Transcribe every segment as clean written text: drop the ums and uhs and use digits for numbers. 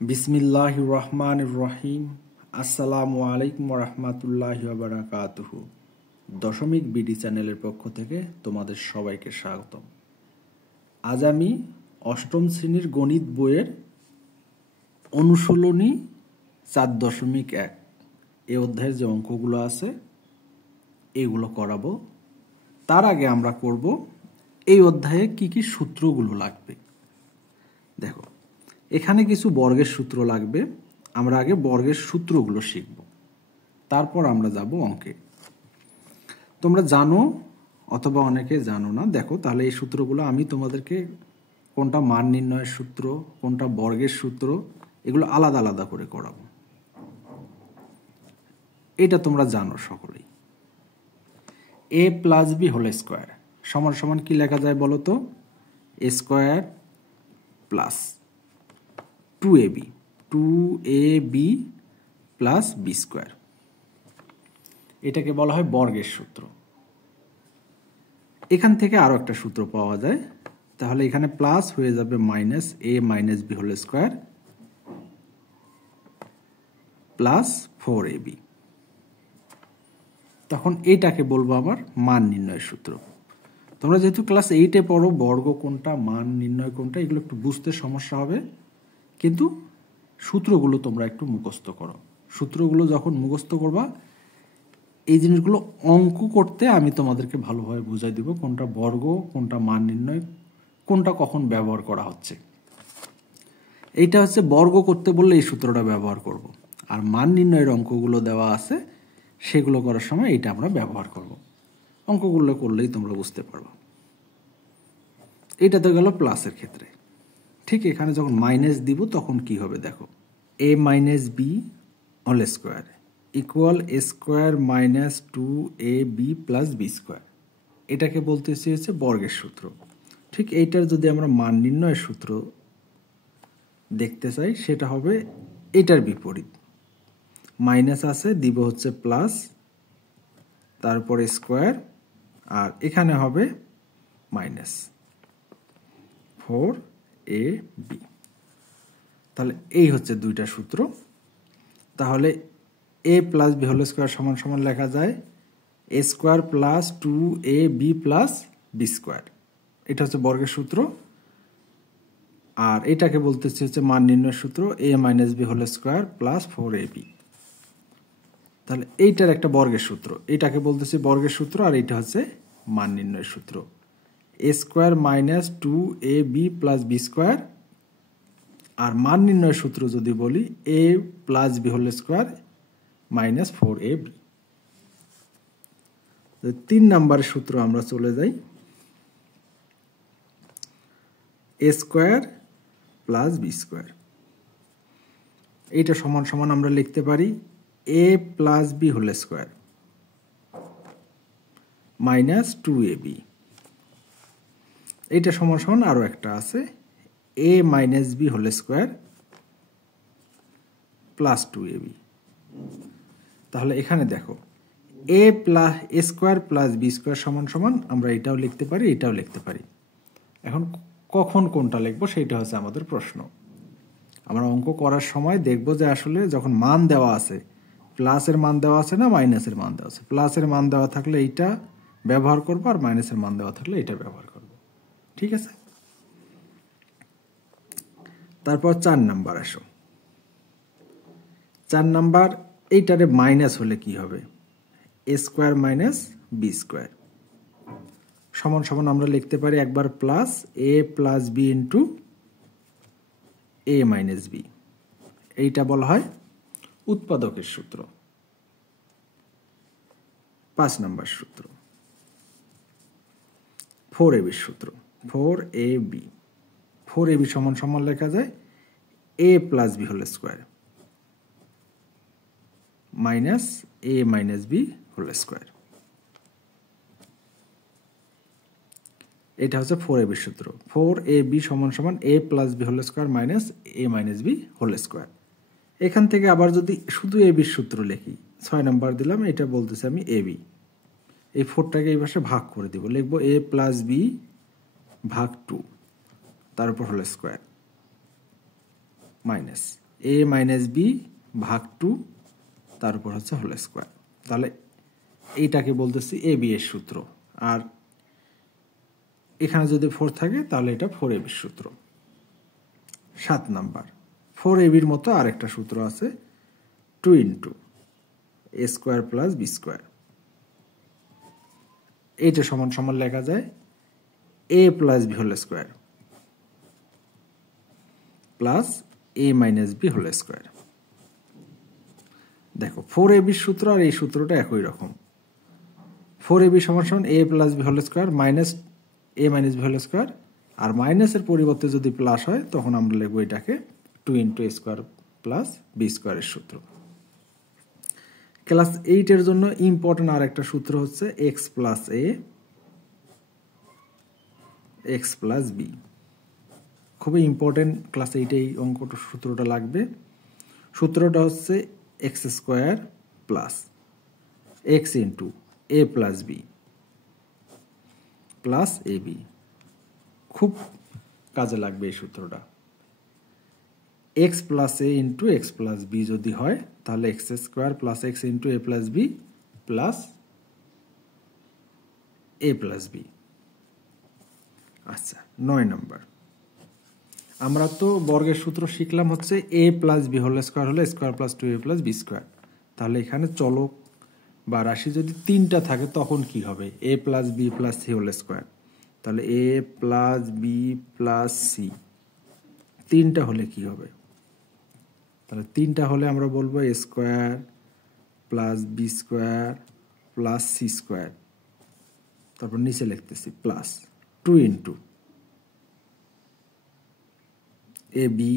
বিসমিল্লাহির রহমানির রহিম। আসসালামু আলাইকুম রহমতুল্লাহি ওয়া বারাকাতুহু। দশমিক বিডি চ্যানেলের পক্ষ থেকে তোমাদের সবাইকে স্বাগতম। আজ আমি অষ্টম শ্রেণীর গণিত বইয়ের অনুশীলনী 4.1 এই অধ্যায়ের যে অঙ্কগুলো আছে এগুলো করাবো। তার আগে আমরা করব এই অধ্যায়ে কি কি সূত্রগুলো লাগবে। দেখো, এখানে কিছু বর্গের সূত্র লাগবে। আমরা আগে বর্গের সূত্রগুলো শিখব, তারপর আমরা যাব অঙ্কে। তোমরা জানো অথবা অনেকে জানো না। দেখো, তাহলে এই সূত্রগুলো আমি তোমাদেরকে কোনটা মান নির্ণয়ের সূত্র, কোনটা বর্গের সূত্র, এগুলো আলাদা আলাদা করে করাবো। এটা তোমরা জানো সকলেই। a plus b whole square সমান সমান কি লেখা যায় বলো তো? A square plus 2ab plus b square, এটাকে বলা হয় বর্গের সূত্র। এখান থেকে আরো একটা সূত্র পাওয়া যায়। তাহলে এখানে প্লাস হয়ে যাবে minus a minus b whole square plus 4ab। তখন এইটাকে বলবো আমার মান নির্ণয়ের সূত্র। তোমরা যেহেতু ক্লাস 8-এ পড়ো, বর্গ কোনটা মান নির্ণয় কোনটা এগুলো একটু বুঝতে সমস্যা হবে, কিন্তু সূত্রগুলো তোমরা একটু মুখস্থ করো। সূত্রগুলো যখন মুখস্থ করবা, এই জিনিসগুলো অঙ্ক করতে আমি তোমাদেরকে ভালোভাবে বুঝাই দিব কোনটা বর্গ, কোনটা মান নির্ণয়, কোনটা কখন ব্যবহার করা হচ্ছে। এইটা হচ্ছে বর্গ করতে বললে এই সূত্রটা ব্যবহার করব, আর মান নির্ণয়ের অঙ্কগুলো দেওয়া আছে সেগুলো করার সময় এইটা আমরা ব্যবহার করব। অঙ্কগুলো করলেই তোমরা বুঝতে পারবে। এইটা তো গেল প্লাসের ক্ষেত্রে। ঠিক এখানে যখন মাইনাস দিব তখন কি হবে দেখো, a minus b whole square equal a square minus 2ab plus b square. এটাকে বলতে চেয়েছে বর্গের সূত্র। ঠিক এইটার যদি আমরা মান নির্ণয়ের সূত্র দেখতে চাই, সেটা হবে এটার বিপরীত। মাইনাস আছে, দিব হচ্ছে প্লাস, তারপরে স্কোয়ার, আর এখানে হবে মাইনাস 4ab। তাহলে এই হচ্ছে দুইটা সূত্র। তাহলে a plus b whole square সমান সমান লেখা যায় a square plus 2ab plus b square. এটা হচ্ছে বর্গের সূত্র। আর এটাকে বলতেছে হচ্ছে মান নির্ণয়ের সূত্র, a minus b whole square plus 4ab। তাহলে এইটার একটা বর্গের সূত্র, এটাকে বলতেছে বর্গের সূত্র, আর এইটা হচ্ছে মান নির্ণয়ের সূত্র। A square minus 2ab plus b square, আর মান নির্ণয়ের সূত্র যদি বলি a plus b whole square minus 4ab। 3 নাম্বারের সূত্র আমরা চলে যাই। A square plus b square, এইটা সমান সমান আমরা লিখতে পারি a plus b whole square minus 2ab। এইটা সমান সমান আরো একটা আছে a minus b whole square plus 2ab। তাহলে এখানে দেখো a plus a square plus b square সমান সমান আমরা এটাও লিখতে পারি, এটাও লিখতে পারি। এখন কখন কোনটা লিখবো সেটা হচ্ছে আমাদের প্রশ্ন। আমরা অঙ্ক করার সময় দেখবো যে আসলে যখন মান দেওয়া আছে, প্লাসের মান দেওয়া আছে না মাইনাসের মান দেওয়া আছে। প্লাসের মান দেওয়া থাকলে এইটা ব্যবহার করবো, আর মাইনাসের মান দেওয়া থাকলে এটা ব্যবহার করবো। ঠিক আছে। তারপর 4 নাম্বার আসো। 4 নাম্বার, এইটারে মাইনাস হলে কি হবে? A square minus b square সমান সমান আমরা লিখতে পারি একবার plus a plus b into a minus b. এইটা বলা হয় উৎপাদকের সূত্র। 5 নাম্বার সূত্র 4ab সূত্র। 4ab সমান সমান লেখা যায় a plus b whole square minus a minus b whole square. এটা হচ্ছে 4ab সূত্র। 4ab সমান সমান a plus b whole square minus a minus b whole square. এখান থেকে আবার যদি শুধু ab সূত্র লিখি, 6 নাম্বার দিলাম, এটা বলতেছে আমি ab। এই 4টাকে এই পাশে ভাগ করে দিব, লিখবো a প্লাস বি ভাগ 2, তার উপর whole square minus a minus B ভাগ 2 তার উপর হচ্ছে হোল স্কোয়ার। তাহলে এইটাকে বলতেছি এ বি এর সূত্র, আর এখানে যদি 4 থাকে তাহলে এটা 4ab এর সূত্র। 7 নাম্বার 4ab এর মতো আরেকটা সূত্র আছে 2 into a square plus b square. এইটা সমান সমান লেখা যায় a plus b whole square plus a minus b whole square. দেখো 4ab সূত্র আর এই সূত্রটা একই রকম। 4ab সমান সমান a plus b whole square minus a minus b whole square, আর মাইনাসের পরিবর্তে যদি প্লাস হয় তখন আমরা লিখবো এটাকে 2 into a square plus B স্কোয়ারের সূত্র। ক্লাস 8 এর জন্য ইম্পর্টেন্ট আর একটা সূত্র হচ্ছে x plus a x plus b. খুবই ইম্পর্টেন্ট, ক্লাস 8 এই অঙ্কটা সূত্রটা লাগবে। সূত্রটা হচ্ছে x square plus x into a plus b plus a b. খুব কাজে লাগবে এই সূত্রটা। X plus a into x plus b যদি হয় তাহলে x square plus x into a plus b plus a plus b. আচ্ছা 9 নম্বর, আমরা তো বর্গের সূত্র শিখলাম হচ্ছে a plus b whole square হলে square plus 2a plus b square. তাহলে এখানে চলক বা রাশি যদি 3টা থাকে তখন কি হবে? A plus b plus c whole square. তাহলে a plus b plus c 3টা হলে কি হবে? তাহলে 3টা হলে আমরা বলবো a square plus b square plus c square, তারপর নিচে লিখতেছি plus 2 into a b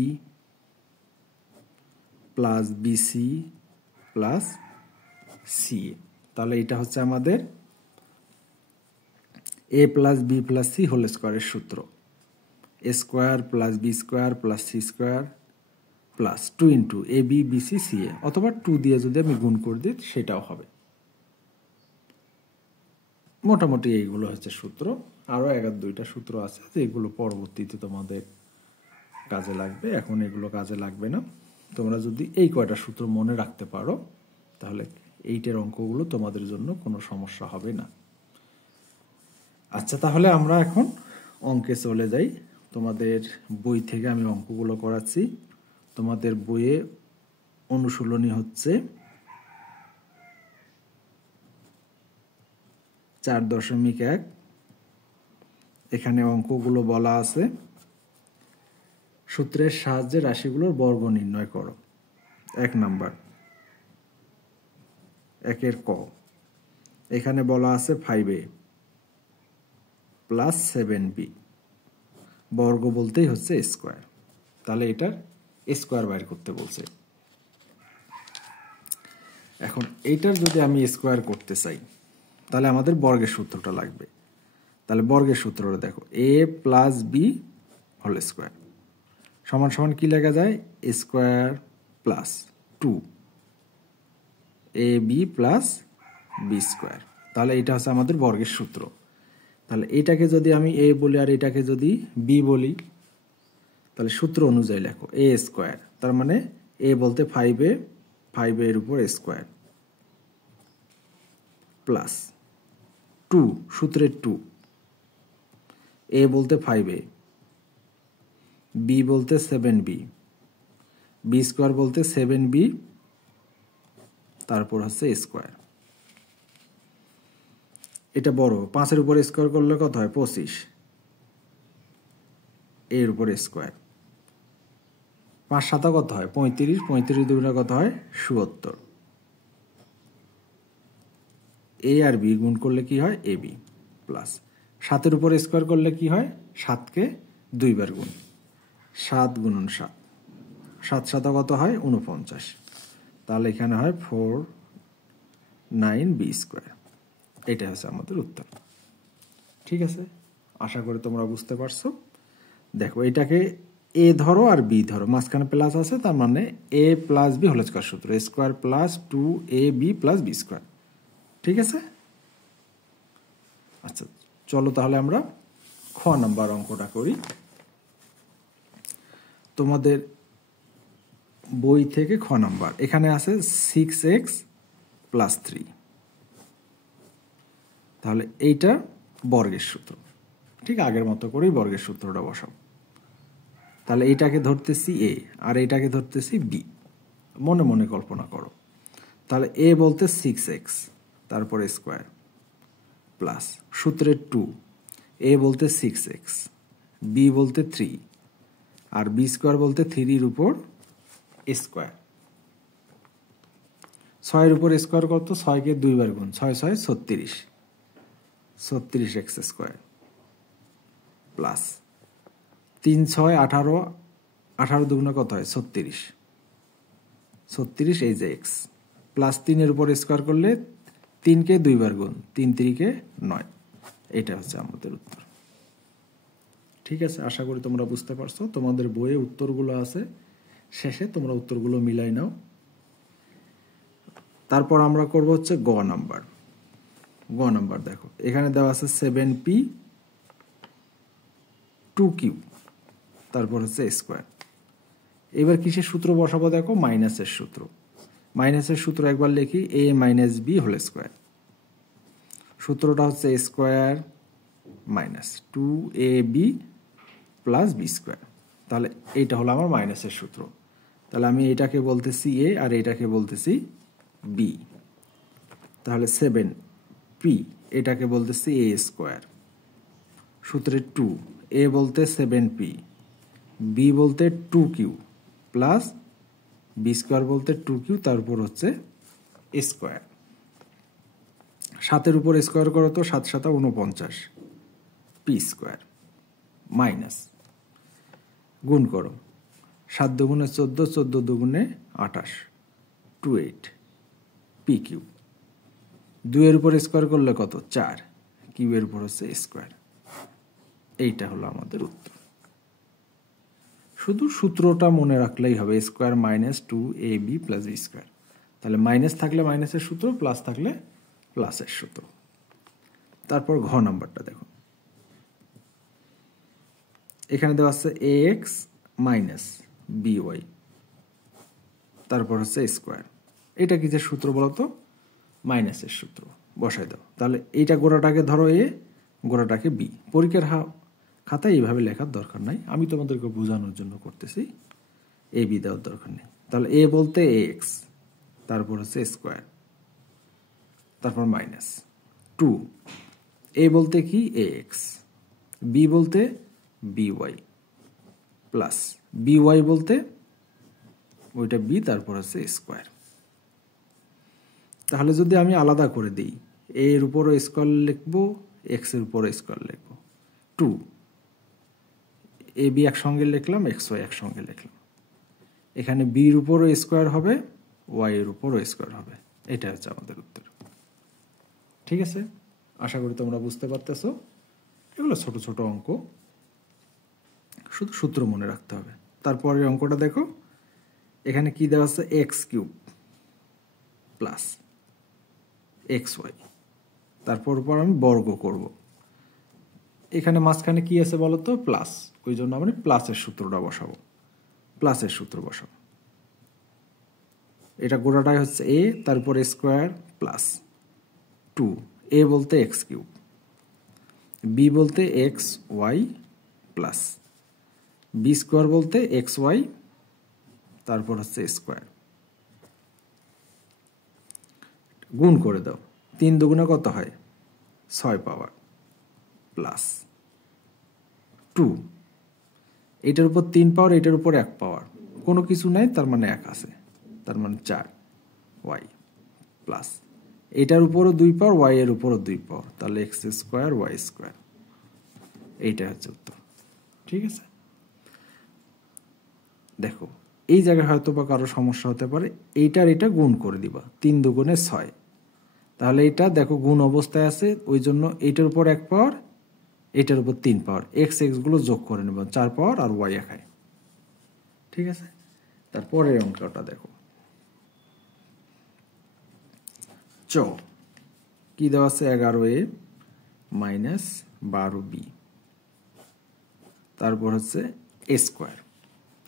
plus b c plus c. তাহলে এটা হচ্ছে আমাদের a plus b plus c whole স্কোয়ারের সূত্র। A square plus b square plus c square plus 2 into a B BC C এ, অথবা 2 দিয়ে যদি আমি গুণ করে দিই সেটাও হবে। মোটামুটি এইগুলো হচ্ছে সূত্র। আরও 1-2টা সূত্র আছে যেগুলো পরবর্তীতে তোমাদের কাজে লাগবে, এখন এগুলো কাজে লাগবে না। তোমরা যদি এই কয়টা সূত্র মনে রাখতে পারো তাহলে 8-এর অঙ্কগুলো তোমাদের জন্য কোনো সমস্যা হবে না। আচ্ছা, তাহলে আমরা এখন অঙ্কে চলে যাই। তোমাদের বই থেকে আমি অঙ্কগুলো করাচ্ছি। তোমাদের বইয়ে অনুশীলনী হচ্ছে 4.1। এখানে অঙ্কগুলো বলা আছে সূত্রের সাহায্যে রাশিগুলোর বর্গ নির্ণয় করো। 1 নাম্বার 1-এর ক, এখানে বলা আছে 5a প্লাস 7b, বর্গ বলতেই হচ্ছে স্কোয়ার। তাহলে এটার স্কোয়ার বাইর করতে বলছে। এখন এইটার যদি আমি স্কোয়ার করতে চাই তাহলে আমাদের বর্গের সূত্রটা লাগবে। তাহলে বর্গের সূত্রটা দেখো, এ প্লাস বি হোল স্কোয়ার সমান সমান কি লেখা যায়? A square plus 2 A b plus b square. তাহলে এটা হচ্ছে আমাদের বর্গের সূত্র। তাহলে এটাকে যদি আমি এ বলি আর এটাকে যদি বি বলি তাহলে সূত্র অনুযায়ী লেখো এ স্কোয়ার, তার মানে এ বলতে 5a, 5a এর উপর স্কোয়ার প্লাস 2, সূত্রের 2, এ বলতে 5a, বি বলতে 7b, বি স্কোয়ার বলতে 7b, তারপর হচ্ছে স্কোয়ার। এটা বড়, 5-এর উপর স্কোয়ার করলে কত হয়? 25, এর উপর স্কোয়ার। 5 7 কত হয়? 35, 35 দুগুণে কত হয়? 77। এ আর বি গুণ করলে কি হয়? এ বি প্লাস 7-এর উপর স্কোয়ার করলে কি হয়? 7কে 2 বার গুণ, 7 গুণন 7, 7 7 কত হয়? 49। তাহলে এখানে হয় 49b স্কোয়ার। এটা হচ্ছে আমাদের উত্তর। ঠিক আছে, আশা করি তোমরা বুঝতে পারছো। দেখো এটাকে এ ধরো আর বি ধরো, মাঝখানে প্লাস আছে, তার মানে a plus b whole square সূত্র, a square plus 2ab plus b square. ঠিক আছে। আচ্ছা চলো তাহলে আমরা খ নাম্বার অঙ্কটা করি। তোমাদের বই থেকে খ নাম্বার, এখানে আছে 6x + 3, তাহলে এইটা বর্গের সূত্র, ঠিক আগের মতো করেই বর্গের সূত্রটা বসাবো। তাহলে এইটাকে ধরতেছি a আর এইটাকে ধরতেছি b, মনে মনে কল্পনা করো। তাহলে a বলতে 6x তারপরে স্কোয়ার প্লাস সূত্রের 2, a বলতে 6x, b বলতে 3 আর b স্কোয়ার বলতে 3 উপর স্কোয়ার। 6 উপর স্কোয়ার কত? 6 কে 2 বার গুণ, 6 6 36, 36x স্কোয়ার প্লাস 3 6 18, 18 দুগুণে কত হয়? 36, 36 এই যে x প্লাস 3 এর উপর স্কোয়ার করলে 3 কে 2 বার গুণ, 3 3 কে 9, এটা হচ্ছে আমাদের উত্তর। ঠিক আছে, আশা করি তোমরা বুঝতে পারছো। তোমাদের বইয়ে উত্তরগুলো আছে, শেষে তোমরা উত্তরগুলো মিলাই নাও। তারপর আমরা করব হচ্ছে গ নাম্বার। গ নাম্বার দেখো এখানে দেওয়া আছে 7p 2q তারপর হচ্ছে স্কোয়ার। এবার কিসের সূত্র বসাবো? দেখো মাইনাসের সূত্র। মাইনাসের সূত্র একবার লিখি, a - b হোল স্কোয়ার। সূত্রটা হচ্ছে a square minus 2ab plus b square. তাহলে এইটা হলো আমার মাইনাসের সূত্র। তাহলে আমি এটাকে বলতেছি a আর এটাকে বলতেছি b। তাহলে 7p এটাকে বলতেছি a স্কোয়ার, সূত্রের 2, a বলতে 7p, b বলতে 2q প্লাস b স্কোয়ার বলতে 2q তারপর হচ্ছে স্কোয়ার। 7 উপর স্কোয়ার করো তো 7 7 49 p স্কোয়ার মাইনাস গুণ করো 7 দুগুণে 14, 14 দুগুণে 28, 28 p কিউ। 2 এর উপর স্কোয়ার করলে কত? 4, কিউ এর উপর হচ্ছে স্কোয়ার। এইটা হলো আমাদের উত্তর। শুধু সূত্রটা মনে রাখলেই হবে, square minus 2ab plus b square. তাহলে মাইনাস থাকলে মাইনাসের সূত্র, প্লাস থাকলে প্লাসের সূত্র। তারপর ঘ নাম্বারটা দেখো, এখানে দেওয়া আছে ax মাইনাস by তারপর হচ্ছে স্কোয়ার। এটা কি যে সূত্র বলতো? মাইনাসের সূত্র, বসাই দাও। তাহলে এইটা গোড়াটাকে ধরো a, গোড়াটাকে b। পরীক্ষার খাতায় এইভাবে লেখার দরকার নাই, আমি তোমাদেরকে বোঝানোর জন্য করতেছি, a b দেওয়ার দরকার নেই। তাহলে a বলতে ax তারপর হচ্ছে স্কোয়ার তারপর মাইনাস 2, a বলতে কি? ax, b বলতে by প্লাস by বলতে ওইটা b তারপর হচ্ছে স্কোয়ার। তাহলে যদি আমি আলাদা করে দিই, a এর উপরও স্কোয়ার লিখবো, x এর উপরও স্কোয়ার লিখবো, 2 ab একসঙ্গে লিখলাম, xy একসঙ্গে লিখলাম। এখানে b এর উপরও স্কোয়ার হবে, y এর উপরও স্কোয়ার হবে। এটা হচ্ছে আমাদের উত্তর। ঠিক আছে, আশা করি তোমরা বুঝতে পারতেছো। এগুলো ছোট ছোট অঙ্ক, শুধু সূত্র মনে রাখতে হবে। তারপরের অঙ্কটা দেখো, এখানে কি দেওয়া আছে? x³ প্লাস xy, তারপর উপর আমি বর্গ করব। এখানে মাঝখানে কি আছে বলো তো? প্লাস, ওই জন্য আমি প্লাসের সূত্রটা বসাবো, প্লাসের সূত্র বসাবো। এটা গোড়াটাই হচ্ছে a, তারপর স্কোয়ার প্লাস 2, a বলতে x³, b বলতে xy প্লাস b স্কোয়ার বলতে xy তারপর হচ্ছে স্কোয়ার। গুণ করে দাও, 3 দুগুণে কত হয়? 6 পাওয়ার প্লাস 2, এটার উপর 3 পাওয়ার, এটার উপর 1 পাওয়ার, কোনো কিছু নাই, তার মানে 1 আছে, তার মানে 4y প্লাস এটার উপরও 2 পাওয়ার, y এর উপরও 2 পাওয়ার, তাহলে x স্কোয়ার y স্কোয়ার। এইটা হচ্ছে উত্তর। ঠিক আছে, দেখো এই জায়গায় হয়তো বা কারো সমস্যা হতে পারে, এইটার এটা গুণ করে দিবা, 3 দুগুণে 6, তাহলে এটা দেখো গুণ অবস্থায় আছে, ওই জন্য এইটার উপর 1 পাওয়ার, এটার উপর 3 পাওয়ার, x গুলো যোগ করে নেব, 4 পাওয়ার আর y একাই। ঠিক আছে, তারপরের অঙ্কটা দেখো, চ কি দেওয়া আছে? 11a মাইনাস 12b তারপর হচ্ছে স্কোয়ার,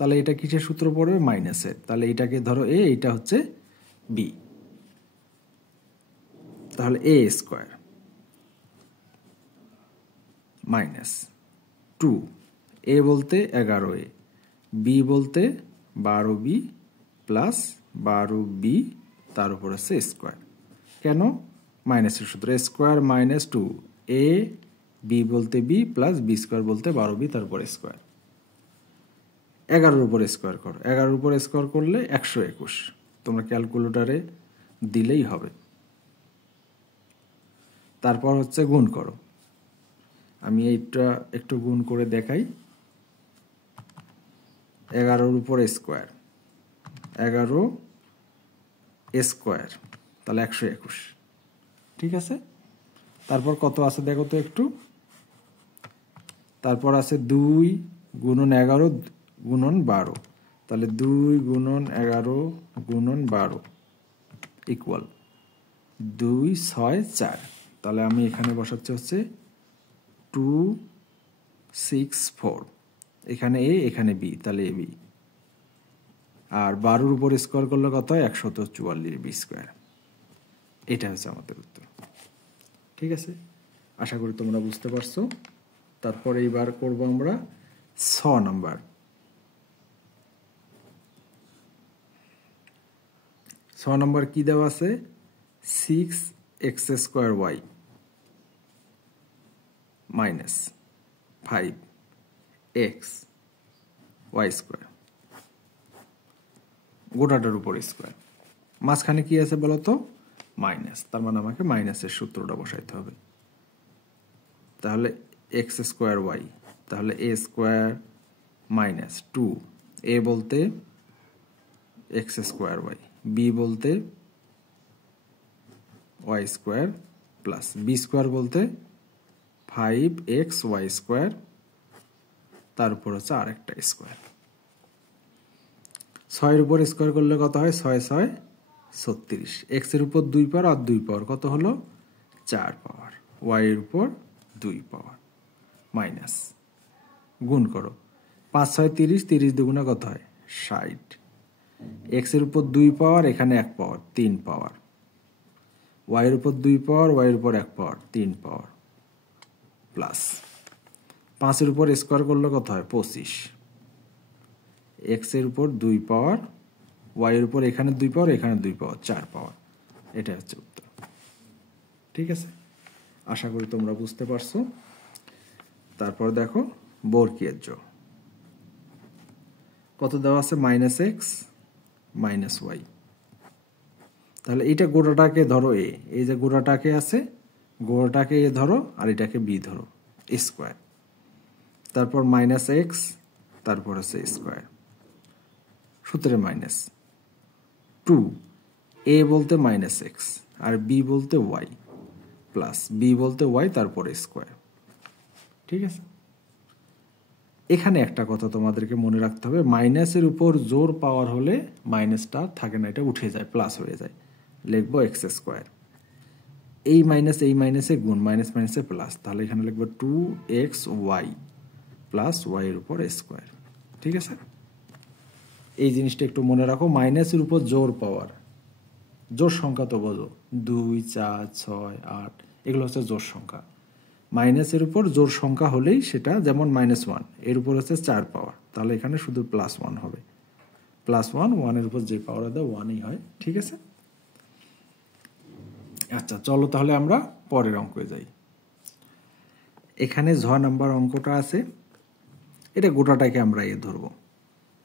তাহলে এটা কিসের সূত্র পড়বে? মাইনাসের। তাহলে এটাকে ধরো এ, এটা হচ্ছে বি। তাহলে এ স্কোয়ার মাইনাস 2, এ বলতে 11a, বি বলতে 12b প্লাস 12b, তার উপর আছে স্কোয়ার। কেন? মাইনাসের সূত্র, স্কোয়ার মাইনাস 2, এ বি বলতে বি প্লাস বি স্কোয়ার বলতে 12b, তারপর স্কোয়ার। 11-এর উপর স্কোয়ার করো, 11-এর উপর স্কোয়ার করলে 121, তোমরা ক্যালকুলেটারে দিলেই হবে। তারপর হচ্ছে গুণ করো, আমি এইটা একটু গুণ করে দেখাই। 11-এর উপর স্কোয়ার, 11 স্কোয়ার, তাহলে 121, ঠিক আছে। তারপর কত আছে দেখো তো একটু, তারপর আছে 2 গুণন 11 গুণন 12, তাহলে 2 গুণন 11 গুণন 12 ইকুয়াল 2, 6, 4। তাহলে আমি এখানে বসাচ্ছি হচ্ছে 2, 6, 4, এখানে এ এখানে বি, তাহলে এ বি। আর 12-এর উপর স্কোয়ার করলে কত হয়? 144 বি স্কোয়ার। এটা হচ্ছে আমাদের উত্তর, ঠিক আছে। আশা করি তোমরা বুঝতে পারছো। তারপর এইবার করব আমরা 6 নাম্বার। 6 নাম্বার কি দেওয়া আছে? 6x square y minus 5x y square, গোটাটার উপর স্কোয়ার। মাঝখানে কি আছে বলো তো? মাইনাস, তার মানে আমাকে মাইনাসের সূত্রটা বসাইতে হবে। তাহলে এক্স স্কোয়ার ওয়াই, তাহলে এ স্কোয়ার মাইনাস 2, এ বলতে এক্স স্কোয়ার ওয়াই, বি বলতে y square plus b square বলতে 5x ওয়াই স্কোয়ার, তার উপর হচ্ছে আরেকটা স্কোয়ার। 6-এর উপর স্কোয়ার করলে কত হয়? 6, 6, 36। এক্সের উপর 2 পাওয়ার আর 2 পাওয়ার কত হলো? 4 পাওয়ার। ওয়াই এর উপর 2 পাওয়ার মাইনাস গুণ করো, 5, 6, 30, 30 দুগুণে কত হয়? 60। এক্সের উপর 2 পাওয়ার, এখানে 1 পাওয়ার, 3 পাওয়ার। ওয়াই এর উপর 2 পাওয়ার, ওয়াই এর উপর 1 পাওয়ার, 3 পাওয়ার প্লাস 5-এর উপর স্কোয়ার করলে কত হয়? 25। এক্সের উপর 2 পাওয়ার, ওয়াই এর উপর এখানে 2 পাওয়ার, এখানে 2 পাওয়ার, 4 পাওয়ার। এটা হচ্ছে উত্তর, ঠিক আছে। আশা করি তোমরা বুঝতে পারছো। তারপর দেখো বর্গীয় কত দেওয়া আছে? -x -y। তাহলে এইটা গোটাটাকে ধরো এ, এই যে গোটাটাকে আছে, গোটাটাকে এ ধরো আর এটাকে বি ধরো, স্কোয়ার। তারপর -x, তারপর আছে স্কোয়ার, সূত্রে মাইনাস 2, এ বলতে -x আর বি বলতে ওয়াই প্লাস বি বলতে ওয়াই, তারপরে স্কোয়ার, ঠিক আছে। এখানে একটা কথা তোমাদেরকে মনে রাখতে হবে, মাইনাসের উপর জোর পাওয়ার হলে মাইনাসটা থাকে না, এটা উঠে যায়, প্লাস হয়ে যায়। লিখবো এক্স স্কোয়ার, এই মাইনাসে গুণ, মাইনাস মাইনাসে প্লাস, তাহলে এখানে লিখবো 2xy প্লাস ওয়াই এর উপর স্কোয়ার, ঠিক আছে। এই জিনিসটা একটু মনে রাখো, মাইনাসের উপর জোর পাওয়ার, জোর সংখ্যা তো বোঝো, 2, 4, 6, 8, এগুলো হচ্ছে জোর সংখ্যা। মাইনাসের উপর জোর সংখ্যা হলেই সেটা, যেমন -1, এর উপর হচ্ছে 4 পাওয়ার, তাহলে এখানে শুধু +1 হবে। +1, 1-এর উপর যে পাওয়ার দেয় 1ই হয়, ঠিক আছে। আচ্ছা, চলো তাহলে আমরা পরের অঙ্কে যাই। এখানে 6 নাম্বার অঙ্কটা আছে, এটা গোটাটাকে আমরা এ ধরবো,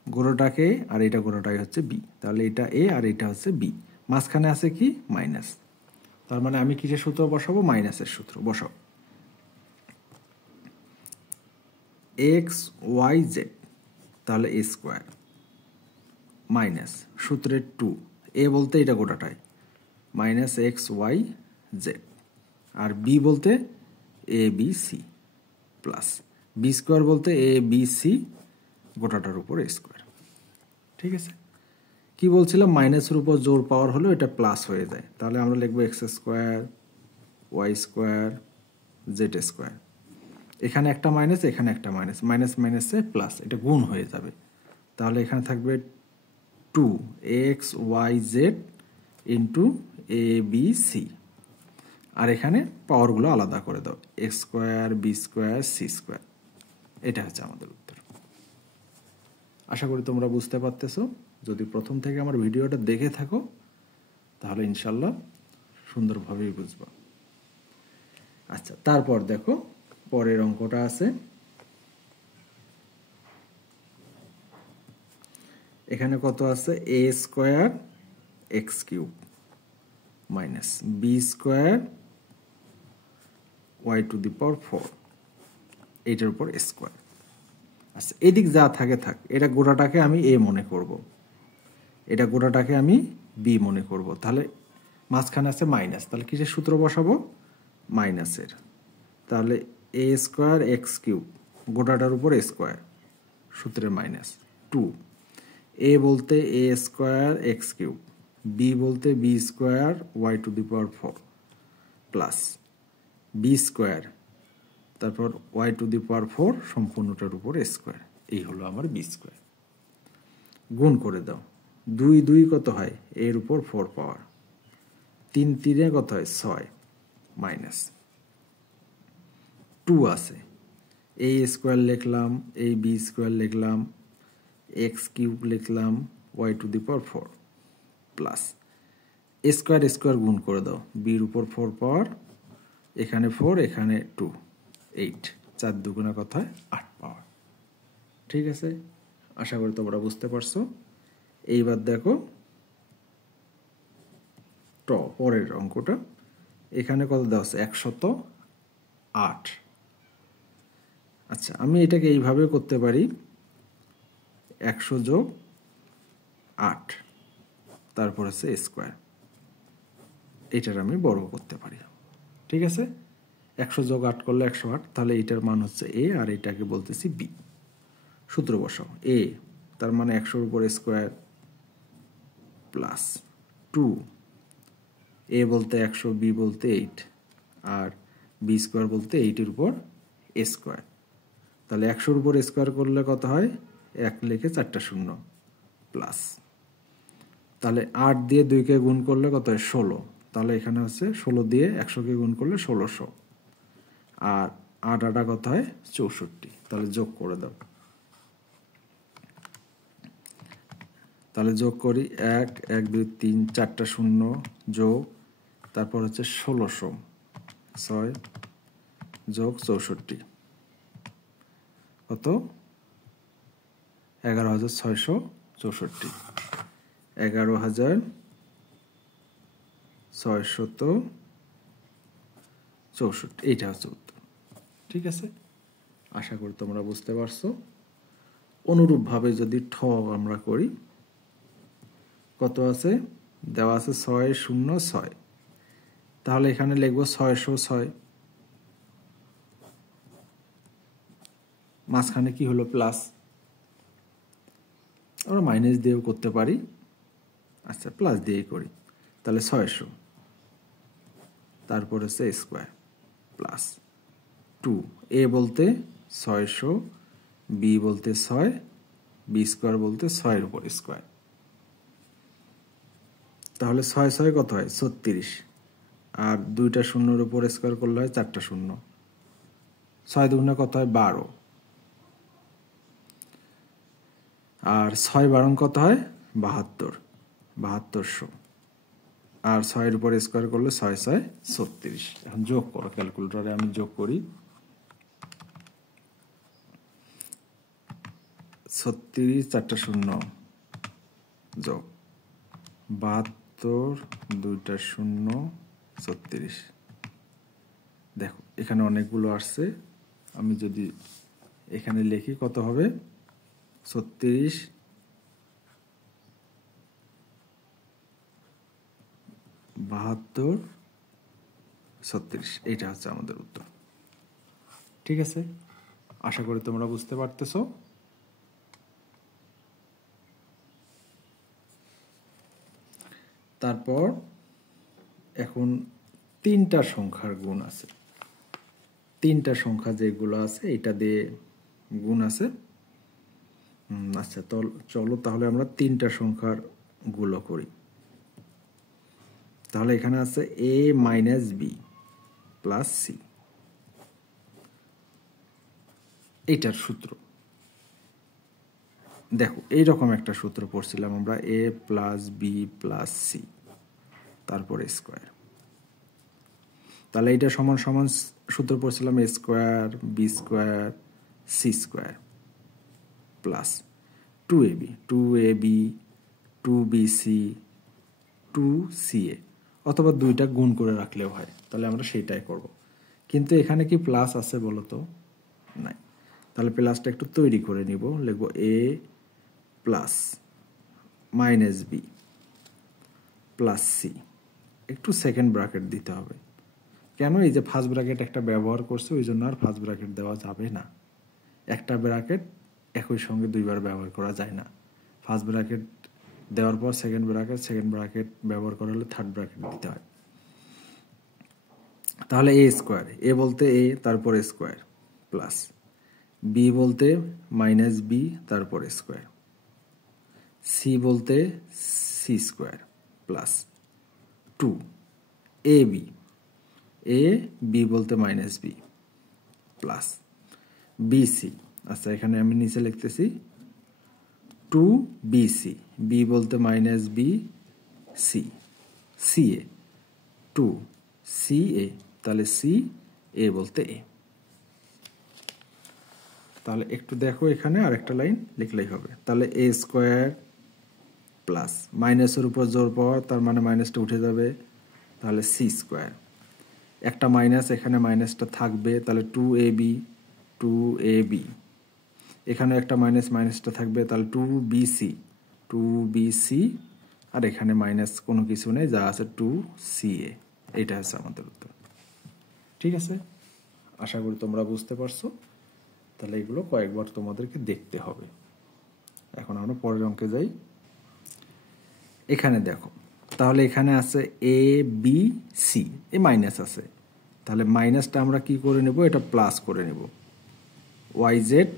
গোটাটাকে, আর এটা গোটাটাই হচ্ছে বি। তাহলে এটা এ আর এটা হচ্ছে বি, মাঝখানে আছে কি? মাইনাস। তার মানে আমি কিসের সূত্র বসাবো? মাইনাসের সূত্র বসাবো। এক্স ওয়াই জেড, তাহলে এ স্কোয়ার মাইনাস সূত্রের 2, এ বলতে এটা গোটাটাই -x y z, আর বি বলতে a b c plus b square বলতে এ বি সি গোটাটার উপর স্কোয়ার, ঠিক আছে। কি বলছিলাম? মাইনাসের উপর জোর পাওয়ার হলো এটা প্লাস হয়ে যায়, তাহলে আমরা লিখবো x square y square z square. এখানে একটা মাইনাস, এখানে একটা মাইনাস, মাইনাস মাইনাসে প্লাস, এটা গুণ হয়ে যাবে, তাহলে এখানে থাকবে 2xyz into a b c, আর এখানে পাওয়ারগুলো আলাদা করে দাও, x square, b square, c square. এটা হচ্ছে আমাদের উত্তর। আশা করি তোমরা বুঝতে পারতেছো। যদি প্রথম থেকে আমার ভিডিওটা দেখে থাকো তাহলে ইনশাল্লাহ সুন্দরভাবেই বুঝবা। আচ্ছা, তারপর দেখো পরের অঙ্কটা আছে। এখানে কত আছে? A square x cube minus b square y to the power 4, এইটার উপর স্কোয়ার। আচ্ছা, এদিক যা থাকে থাক, এটা গোটাটাকে আমি এ মনে করব, এটা গোটাটাকে আমি বি মনে করব। তাহলে মাঝখানে আছে মাইনাস, তাহলে কিসের সূত্র বসাবো? মাইনাসের। তাহলে এ স্কোয়ার এক্স কিউব গোটাটার উপর স্কোয়ার, সূত্রের মাইনাস 2। এ বলতে a square x cube, b বলতে b square y to the power 4 plus b square, তারপর ওয়াই টু দি পাওয়ার 4 সম্পূর্ণটার উপর স্কোয়ার। এই হলো আমার বি স্কোয়ার। গুণ করে দাও, 2 2 কত হয়? এর উপর 4 পাওয়ার, 3 3 কত হয়? 6 মাইনাস 2 আছে, এ স্কোয়ার লিখলাম, এই বি স্কোয়ার লিখলাম, এক্স কিউব লিখলাম, y to the power 4 plus square square গুণ করে দাও, বির উপর 4 পাওয়ার, এখানে 4 এখানে 2, 8, 4 দুগুণা কত হয়? 8 পাওয়ার। ঠিক আছে, আশা করি তোমরা বুঝতে পারছো। এইবার দেখো পরের অঙ্কটা। এখানে কত দেওয়া আছে? 108। আচ্ছা, আমি এটাকে এইভাবে করতে পারি, 100 যোগ 8 তারপর আছে স্কোয়ার, এটার আমি বর্গ করতে পারি। ঠিক আছে, 100 যোগ 8 করলে 108, তাহলে এটার মান হচ্ছে এ, আর এটাকে বলতেছি বি। সূত্র বসাও, এ তার মানে 100-র উপর স্কোয়ার প্লাস 2, এ বলতে 100, বি বলতে 8, আর বি স্কোয়ার বলতে 8-এর উপর স্কোয়ার। তাহলে 100-র উপর স্কোয়ার করলে কত হয়? 1 লিখে 4টা শূন্য প্লাস, তাহলে 8 দিয়ে 2কে গুণ করলে কত হয়? 16। তাহলে এখানে হচ্ছে 16 দিয়ে 100কে গুণ করলে 1600, আর 8 8 কত হয়? 64। তাহলে যোগ করে দাও, তাহলে যোগ করি, 1 1 2 3 4টা শূন্য যোগ, তারপর হচ্ছে 1600, 6 যোগ 64 কত? 11,664, 11,664, এইটা হচ্ছে উত্তর। ঠিক আছে, আশা করি তোমরা বুঝতে পারছো। অনুরূপভাবে যদি ঠ আমরা করি, কত আছে? দেওয়া আছে 606, তাহলে এখানে লিখবো 606, মাঝখানে কি হলো? প্লাস, আমরা মাইনাস দিয়েও করতে পারি। আচ্ছা, প্লাস দিয়েই করি, তাহলে 600, তারপর হচ্ছে স্কোয়ার প্লাস 2, এ বলতে 600, বি বলতে 6, বি স্কোয়ার বলতে 6-এর উপর স্কোয়ার। তাহলে 6 6 কত হয়? 36, আর 2টা শূন্যর উপর স্কোয়ার করলে হয় 4টা শূন্য, 6 দুগুণে কত হয়? 12, আর 6 12 কত হয়? 72, 7200, আর 6-এর উপর স্কোয়ার করলে 6 6 36। এখন যোগ করো, ক্যালকুলেটরে আমি যোগ করি, 36 4টা শূন্য যোগ 72 2টা শূন্য 36। দেখো এখানে অনেকগুলো আসছে, আমি যদি এখানে লিখি কত হবে? 36 72 36, এইটা হচ্ছে আমাদের উত্তর। ঠিক আছে, আশা করি তোমরা বুঝতে পারতেছো। তারপর এখন 3টা সংখ্যার গুণ আছে, 3টা সংখ্যা যেগুলো আছে এটা দিয়ে গুণ আছে। আচ্ছা, তো চলো তাহলে আমরা তিনটা সংখ্যার গুলো করি। তাহলে এখানে আছে a minus b plus c, এইটার সূত্র দেখো, এইরকম একটা সূত্র পড়ছিলাম আমরা, a plus b plus c তারপরে স্কোয়ার। তাহলে এইটা সমান সমান সূত্র পড়ছিলাম a square b square c square plus 2ab 2bc 2ca, অথবা দুইটা গুণ করে রাখলেও হয়, তাহলে আমরা সেইটাই করব। কিন্তু এখানে কি প্লাস আছে বলো তো? নাই। তাহলে প্লাসটা একটু তৈরি করে নিব, লিখব a plus minus b plus c, একটু সেকেন্ড ব্র্যাকেট দিতে হবে। কেন? এই যে ফার্স্ট ব্র্যাকেট একটা ব্যবহার করছে, ওই জন্য আর ফার্স্ট ব্র্যাকেট দেওয়া যাবে না। একটা ব্র্যাকেট একই সঙ্গে দুইবার ব্যবহার করা যায় না। ফার্স্ট ব্র্যাকেট দেওয়ার পর সেকেন্ড ব্র্যাকেট ব্যবহার করা হলে থার্ড ব্র্যাকেট দিতে হয়। তাহলে এ স্কোয়ার, এ বলতে এ তারপর স্কোয়ার প্লাস বি বলতে মাইনাস বি তারপর স্কোয়ার, সি বলতে C square plus 2ab, A B বলতে মাইনাস বি প্লাস বিসি। আচ্ছা, এখানে আমি নিচে লিখতেছি 2bc, বি বলতে minus B C, CA 2ca, তাহলে সি এ বলতে এ। তাহলে একটু দেখো, এখানে আরেকটা লাইন লিখলেই হবে। তাহলে এ স্কোয়ার প্লাস মাইনাসের উপর জোর পাওয়ার, তার মানে মাইনাসটা উঠে যাবে, তাহলে সি স্কোয়ার। একটা মাইনাস, এখানে মাইনাসটা থাকবে, তাহলে 2ab, এখানে একটা মাইনাসটা থাকবে, তাহলে 2bc, আর এখানে মাইনাস কোনো কিছু নেই, যা আছে 2ca। এটা হচ্ছে আমাদের উত্তর। ঠিক আছে, আশা করি তোমরা বুঝতে পারছো। তাহলে এগুলো কয়েকবার তোমাদেরকে দেখতে হবে। এখন আমরা পরের অঙ্কে যাই। এখানে দেখো, তাহলে এখানে আছে এ বি সি, এ মাইনাস আছে, তাহলে মাইনাসটা আমরা কি করে নেব? এটা প্লাস করে নেব, y z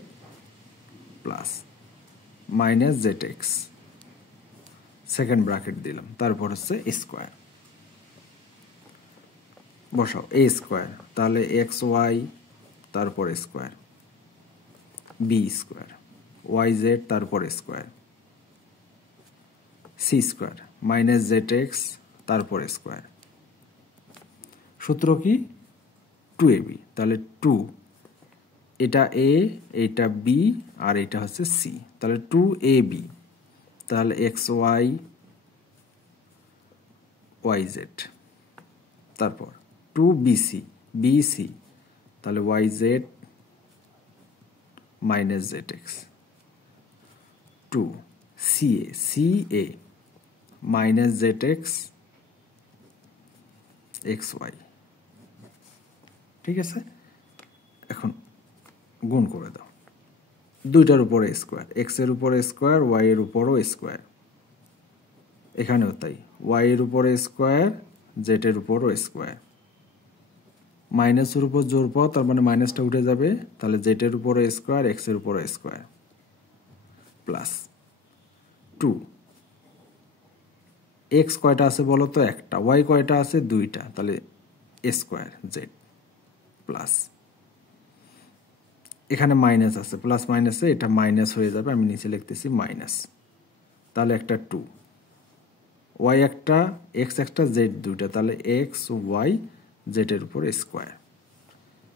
plus minus z x, second bracket দিলাম, তারপর হচ্ছে স্কোয়ার বসাও, এ স্কোয়ার, তাহলে এক্স ওয়াই তারপর square, b square, y z তারপর square, c square minus z x তারপর স্কোয়ার। সূত্র কি? 2ab, তাহলে 2, এটা এ, এটা বি, আর এটা হচ্ছে সি, তাহলে 2ab, তাহলে এক্স ওয়াই ওয়াই জেড, তারপর 2bc বিসি, তাহলে y z minus z x, 2ca minus z x x y. ঠিক আছে, এখন গুণ করে দাও, দুইটার উপরে স্কোয়ার, এক্স এর উপরে স্কোয়ার, ওয়াই এর উপরও স্কোয়ার, এখানেও তাই, ওয়াই এর উপরে স্কোয়ার, জেড এর উপরও স্কোয়ার, মাইনাসের উপর জোর পাও, তার মানে মাইনাসটা উঠে যাবে, তাহলে জেড এর উপরে স্কোয়ার, এক্স এর উপরে স্কোয়ার প্লাস 2, এক্স কয়টা আছে বলো তো? একটা। ওয়াই কয়টা আছে? দুইটা, তাহলে স্কোয়ার জেড প্লাস, এখানে মাইনাস আছে, প্লাস মাইনাসে এটা মাইনাস হয়ে যাবে, আমি নিচে লিখতেছি মাইনাস, তাহলে একটা 2, ওয়াই একটা, এক্স একটা, জেড দুইটা, তাহলে এক্স ওয়াই জেড এর উপর স্কোয়ার,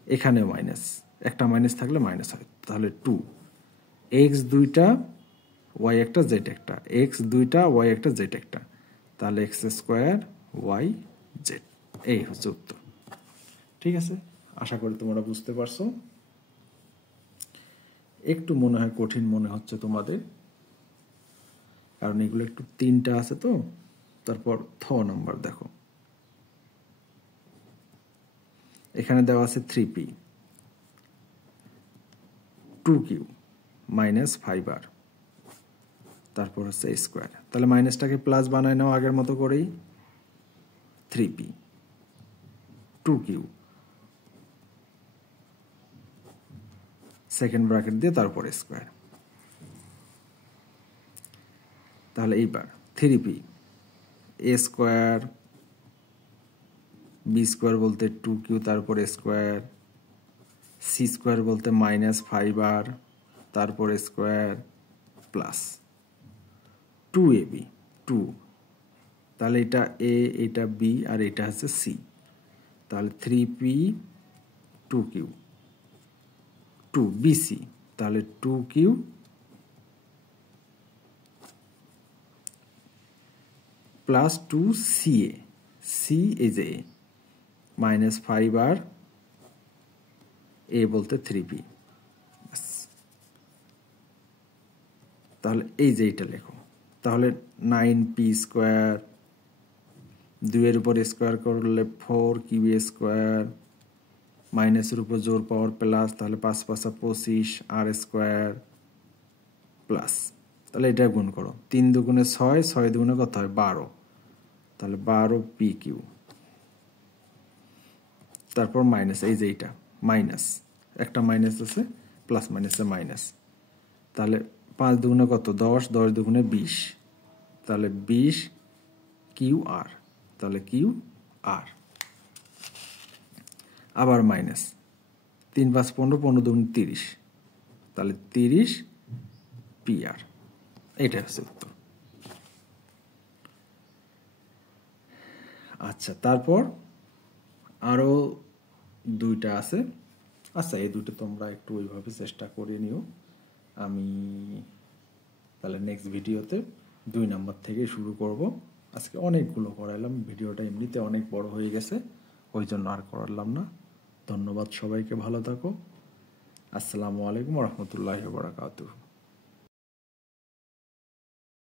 এখানে মাইনাস, একটা মাইনাস থাকলে মাইনাস হয়, তাহলে 2, এক্স দুইটা, ওয়াই একটা, জেড একটা, এক্স দুইটা, ওয়াই একটা, জেড একটা, তাহলে এক্স স্কোয়ার ওয়াই জেড। এই হচ্ছে উত্তর। ঠিক আছে, আশা করি তোমরা বুঝতে পারছো। একটু মনে হয় কঠিন মনে হচ্ছে তোমাদের, কারণ এগুলো একটু তিনটা আছে তো। তারপর থ নাম্বার দেখো, এখানে দেওয়া আছে 3p 2q মাইনাস 5r, তারপর হচ্ছে স্কোয়ার, তাহলে মাইনাসটাকে প্লাস বানায় নাও আগের মতো করেই, 3p 2q সেকেন্ড ব্র্যাকেট দিয়ে তারপর স্কোয়ার তাহলে এইবার 3p a square b square বলতে 2q তারপর স্কোয়ার সি স্কোয়ার বলতে -5r তারপর স্কোয়ার প্লাস 2ab 2 তাহলে এটা a এটা b আর এটা হচ্ছে c তাহলে 3p 2q 2bc তাহলে 2q plus 2ca c is a -5r a বলতে 3p তাহলে এই যে এটা লেখো তাহলে 9p স্কোয়ার 2 এর উপর স্কোয়ার করলে 4q স্কোয়ার মাইনাসের উপর জোর পাওয়ার প্লাস তাহলে 5 5 25 r স্কোয়ার প্লাস তাহলে এটা গুণ করো 3 দুগুণে 6 6 দুগুণে কত হয় 12 তাহলে 12pq তারপর মাইনাস এই যে এটা মাইনাস একটা মাইনাস আছে প্লাস মাইনাসে মাইনাস তাহলে 5 দুগুণে কত 10 10 দুগুণে 20 তাহলে 20 qr তাহলে qr আবার মাইনাস 3 5 15 15 দুগুণে 30 তাহলে 30 pr এটা হচ্ছে উত্তর আচ্ছা তারপর আরো দুইটা আছে আচ্ছা এই দুটো তোমরা একটু ওইভাবে চেষ্টা করে নিও আমি তাহলে নেক্সট ভিডিওতে 2 নাম্বার থেকে শুরু করব আজকে অনেকগুলো করাইলাম ভিডিওটা এমনিতে অনেক বড় হয়ে গেছে ওই জন্য আর করালাম না ধন্যবাদ সবাইকে ভালো থাকো আসসালামু আলাইকুম ওয়া রাহমাতুল্লাহি ওয়া বারাকাতুহু